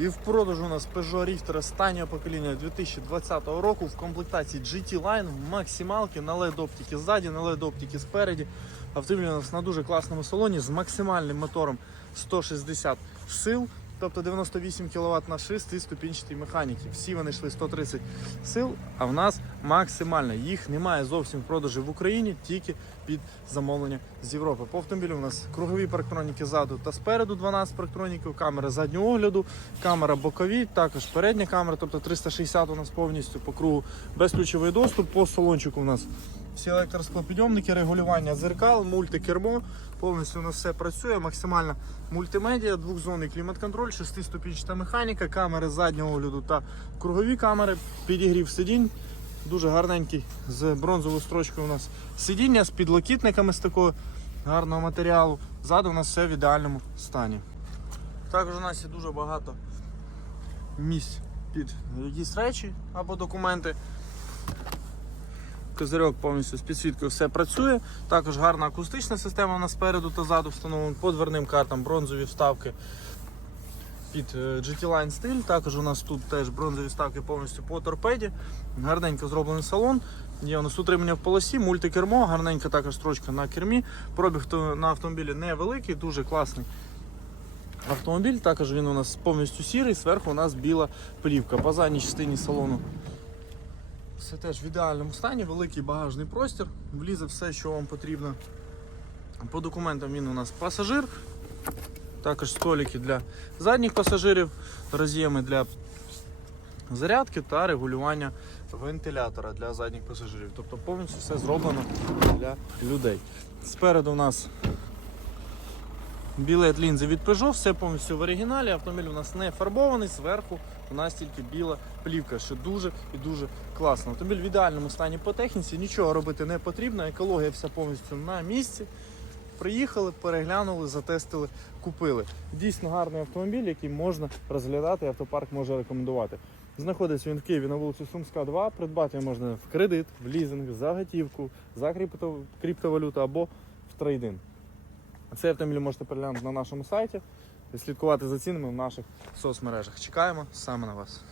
І в продажу у нас Peugeot Rifter останнього покоління 2020 року в комплектації GT Line в максималки на LED оптики ззаді, на LED оптики спереді. Автомобіль у нас на дуже класному салоні з максимальним мотором 160 сил, тобто 98 кВт на 6 ступінчатій механіки. Всі вони йшли 130 сил, а в нас максимально. Їх немає зовсім в продажі в Україні, тільки під замовлення з Європи. По автомобілю у нас кругові парктроніки ззаду та спереду 12 парктроніків, камера заднього огляду, камера бокові, також передня камера, тобто 360 у нас повністю по кругу, безключовий доступ. По салончику у нас всі електросклопідйомники, регулювання зеркал, мультикермо. Повністю у нас все працює, максимальна мультимедіа, двохзонний клімат-контроль, шестиступінчата механіка, камери заднього огляду та кругові камери, підігрів сидінь. Дуже гарненький з бронзовою строчкою у нас сидіння з підлокітниками з такого гарного матеріалу. Ззаду у нас все в ідеальному стані. Також у нас є дуже багато місць під якісь речі або документи. Козирьок повністю з підсвіткою все працює. Також гарна акустична система у нас спереду та ззаду встановлена по дверним картам, бронзові вставки під е, GT Line стиль. Також у нас тут теж бронзові вставки повністю по торпеді. Гарненько зроблений салон. Є у нас утримання в полосі, мультикермо, гарненька також строчка на кермі. Пробіг на автомобілі невеликий, дуже класний. Автомобіль також він у нас повністю сірий, зверху у нас біла плівка. По задній частині салону все теж в ідеальному стані, великий багажний простір, влізе все, що вам потрібно. По документам він у нас пасажир, також столики для задніх пасажирів, роз'єми для зарядки та регулювання вентилятора для задніх пасажирів. Тобто повністю все зроблено для людей. Спереду у нас білет лінзи від Peugeot, все повністю в оригіналі. Автомобіль у нас не фарбований, зверху у нас тільки біла плівка, що дуже і дуже класно. Автомобіль в ідеальному стані по техніці, нічого робити не потрібно, екологія вся повністю на місці. Приїхали, переглянули, затестили, купили. Дійсно гарний автомобіль, який можна розглядати, автопарк може рекомендувати. Знаходиться він в Києві на вулиці Сумська, 2. Придбати можна в кредит, в лізинг, за готівку, за крипто, криптовалюту або в трейдинг. Цей автомобіль можете переглянути на нашому сайті і слідкувати за цінами в наших соцмережах. Чекаємо саме на вас.